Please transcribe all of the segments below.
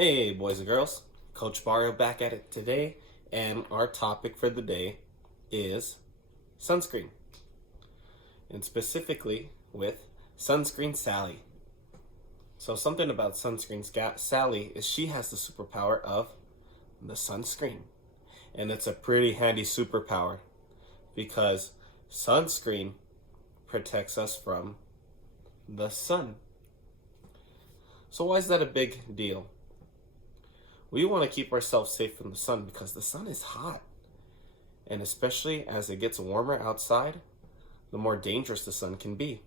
Hey, boys and girls, Coach Mario back at it today, and our topic for the day is sunscreen, and specifically with Sunscreen Sally. So, something about Sally is she has the superpower of the sunscreen, and it's a pretty handy superpower because sunscreen protects us from the sun. So, why is that a big deal? We want to keep ourselves safe from the sun because the sun is hot. And especially as it gets warmer outside, the more dangerous the sun can be.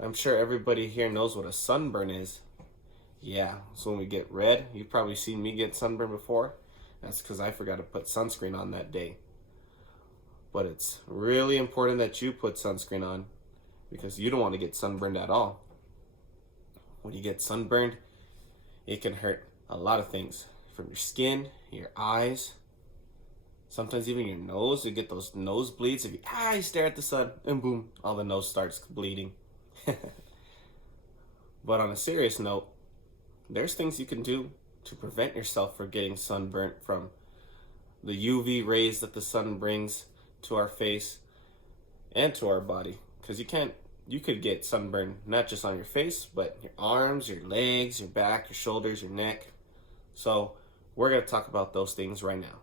I'm sure everybody here knows what a sunburn is. Yeah, so when we get red, you've probably seen me get sunburned before. That's because I forgot to put sunscreen on that day. But it's really important that you put sunscreen on because you don't want to get sunburned at all. When you get sunburned, it can hurt a lot of things, from your skin, your eyes, sometimes even your nose. You get those nosebleeds if you stare at the sun and boom, all the nose starts bleeding. But on a serious note, there's things you can do to prevent yourself from getting sunburnt from the UV rays that the sun brings to our face and to our body. Because you could get sunburned not just on your face, but your arms, your legs, your back, your shoulders, your neck. So we're going to talk about those things right now.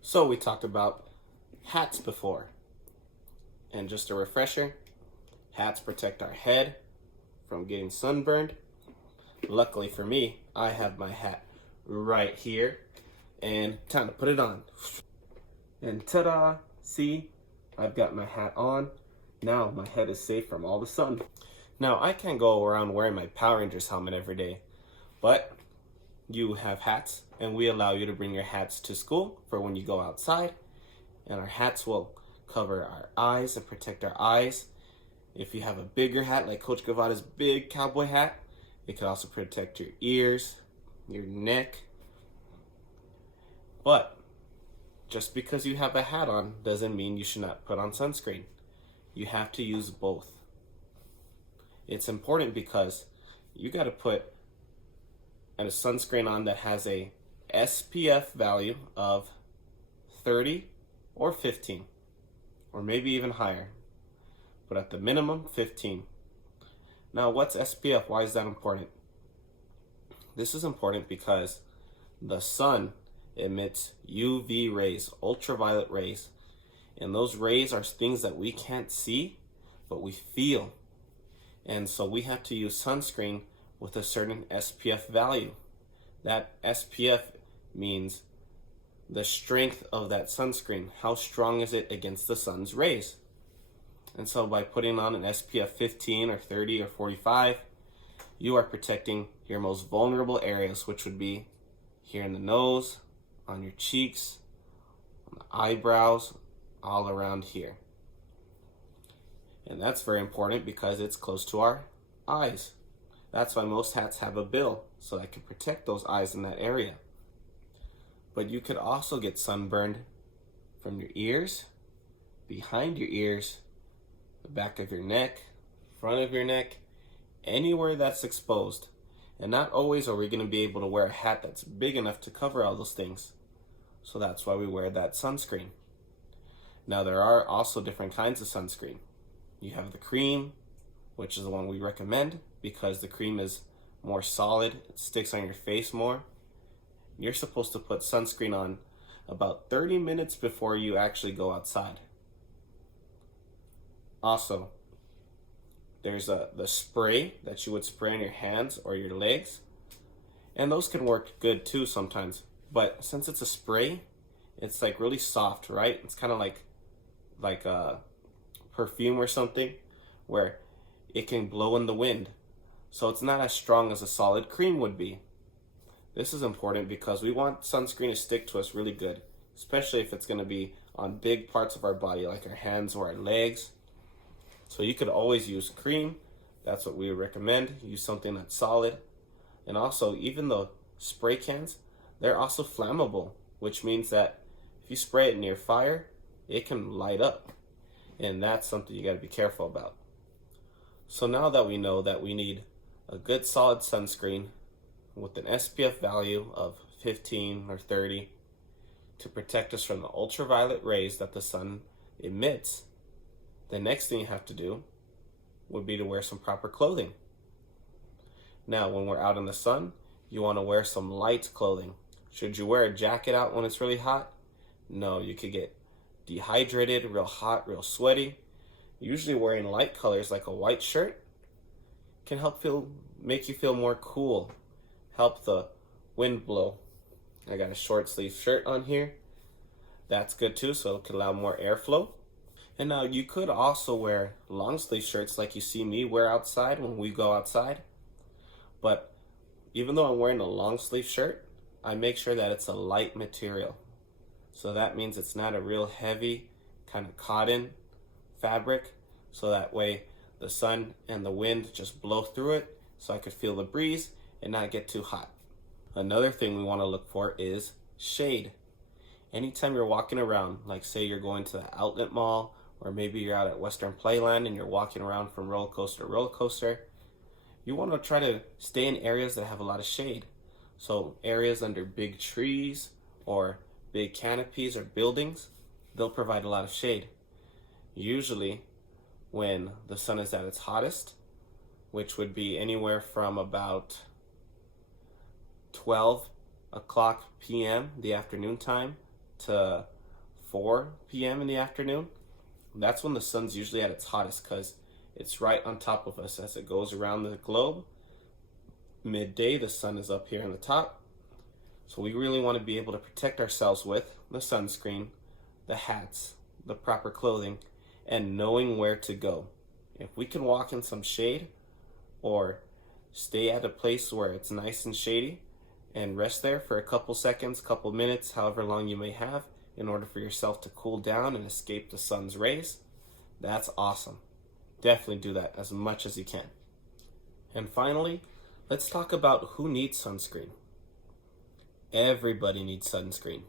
So we talked about hats before. And just a refresher, hats protect our head from getting sunburned. Luckily for me, I have my hat right here. And time to put it on. And ta-da! See, I've got my hat on. Now my head is safe from all the sun. Now I can't go around wearing my Power Rangers helmet every day, but you have hats, and we allow you to bring your hats to school for when you go outside, and our hats will cover our eyes and protect our eyes. If you have a bigger hat like Coach Gavada's big cowboy hat, it can also protect your ears, your neck. But just because you have a hat on doesn't mean you should not put on sunscreen. You have to use both. It's important because you got to put a sunscreen on that has a SPF value of 30 or 15, or maybe even higher, but at the minimum 15. Now, what's SPF? Why is that important? This is important because the sun emits UV rays, ultraviolet rays, and those rays are things that we can't see, but we feel. And so we have to use sunscreen with a certain SPF value. That SPF means the strength of that sunscreen. How strong is it against the sun's rays? And so by putting on an SPF 15 or 30 or 45, you are protecting your most vulnerable areas, which would be here in the nose, on your cheeks, on the eyebrows, all around here. And that's very important because it's close to our eyes. That's why most hats have a bill, so that can protect those eyes in that area. But you could also get sunburned from your ears, behind your ears, the back of your neck, front of your neck, anywhere that's exposed. And not always are we going to be able to wear a hat that's big enough to cover all those things. So that's why we wear that sunscreen. Now there are also different kinds of sunscreen. You have the cream, which is the one we recommend because the cream is more solid, it sticks on your face more. You're supposed to put sunscreen on about 30 minutes before you actually go outside. Also, there's the spray that you would spray on your hands or your legs, and those can work good too sometimes. But since it's a spray, it's like really soft, right? It's kind of like a perfume or something where it can blow in the wind. So it's not as strong as a solid cream would be. This is important because we want sunscreen to stick to us really good, especially if it's going to be on big parts of our body like our hands or our legs. So you could always use cream. That's what we would recommend. Use something that's solid. And also, even the spray cans, they're also flammable, which means that if you spray it near fire, it can light up. And that's something you got to be careful about. So now that we know that we need a good solid sunscreen, with an SPF value of 15 or 30 to protect us from the ultraviolet rays that the sun emits, the next thing you have to do would be to wear some proper clothing. Now, when we're out in the sun, you want to wear some light clothing. Should you wear a jacket out when it's really hot? No, you could get dehydrated, real hot, real sweaty. Usually wearing light colors like a white shirt can make you feel more cool, help the wind blow. I got a short sleeve shirt on here. That's good too, so it can allow more airflow. And now you could also wear long sleeve shirts like you see me wear outside when we go outside. But even though I'm wearing a long sleeve shirt, I make sure that it's a light material. So that means it's not a real heavy kind of cotton fabric. So that way the sun and the wind just blow through it so I could feel the breeze and not get too hot. Another thing we want to look for is shade. Anytime you're walking around, like say you're going to the outlet mall, or maybe you're out at Western Playland and you're walking around from roller coaster to roller coaster, you want to try to stay in areas that have a lot of shade. So areas under big trees or big canopies or buildings, they'll provide a lot of shade. Usually when the sun is at its hottest, which would be anywhere from about 12 o'clock p.m. the afternoon time to 4 p.m. in the afternoon, that's when the sun's usually at its hottest because it's right on top of us as it goes around the globe. Midday, the sun is up here on the top. So we really want to be able to protect ourselves with the sunscreen, the hats, the proper clothing, and knowing where to go. If we can walk in some shade or stay at a place where it's nice and shady and rest there for a couple seconds, couple minutes, however long you may have, in order for yourself to cool down and escape the sun's rays, that's awesome. Definitely do that as much as you can. And finally, let's talk about who needs sunscreen. Everybody needs sunscreen.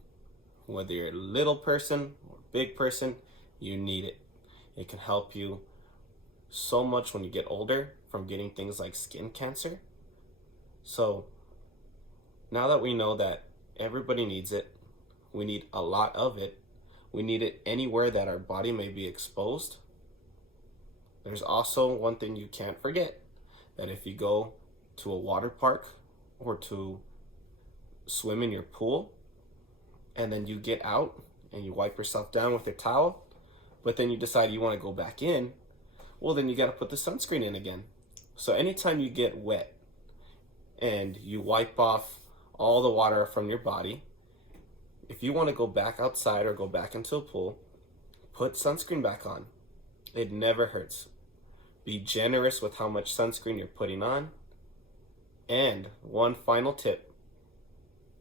Whether you're a little person or big person, you need it. It can help you so much when you get older from getting things like skin cancer. So now that we know that everybody needs it, we need a lot of it, we need it anywhere that our body may be exposed. There's also one thing you can't forget, that if you go to a water park or to swim in your pool and then you get out and you wipe yourself down with your towel, but then you decide you want to go back in, well then you got to put the sunscreen in again. So anytime you get wet and you wipe off all the water from your body, if you want to go back outside or go back into a pool, put sunscreen back on. It never hurts. Be generous with how much sunscreen you're putting on. And one final tip,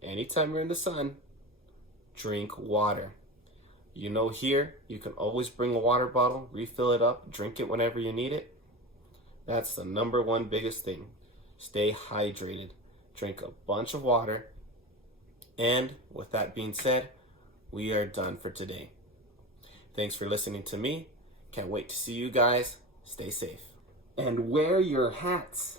anytime you're in the sun, drink water. You know, here you can always bring a water bottle, refill it up, drink it whenever you need it. That's the number one biggest thing. Stay hydrated. Drink a bunch of water. And with that being said, we are done for today. Thanks for listening to me. Can't wait to see you guys. Stay safe. And wear your hats.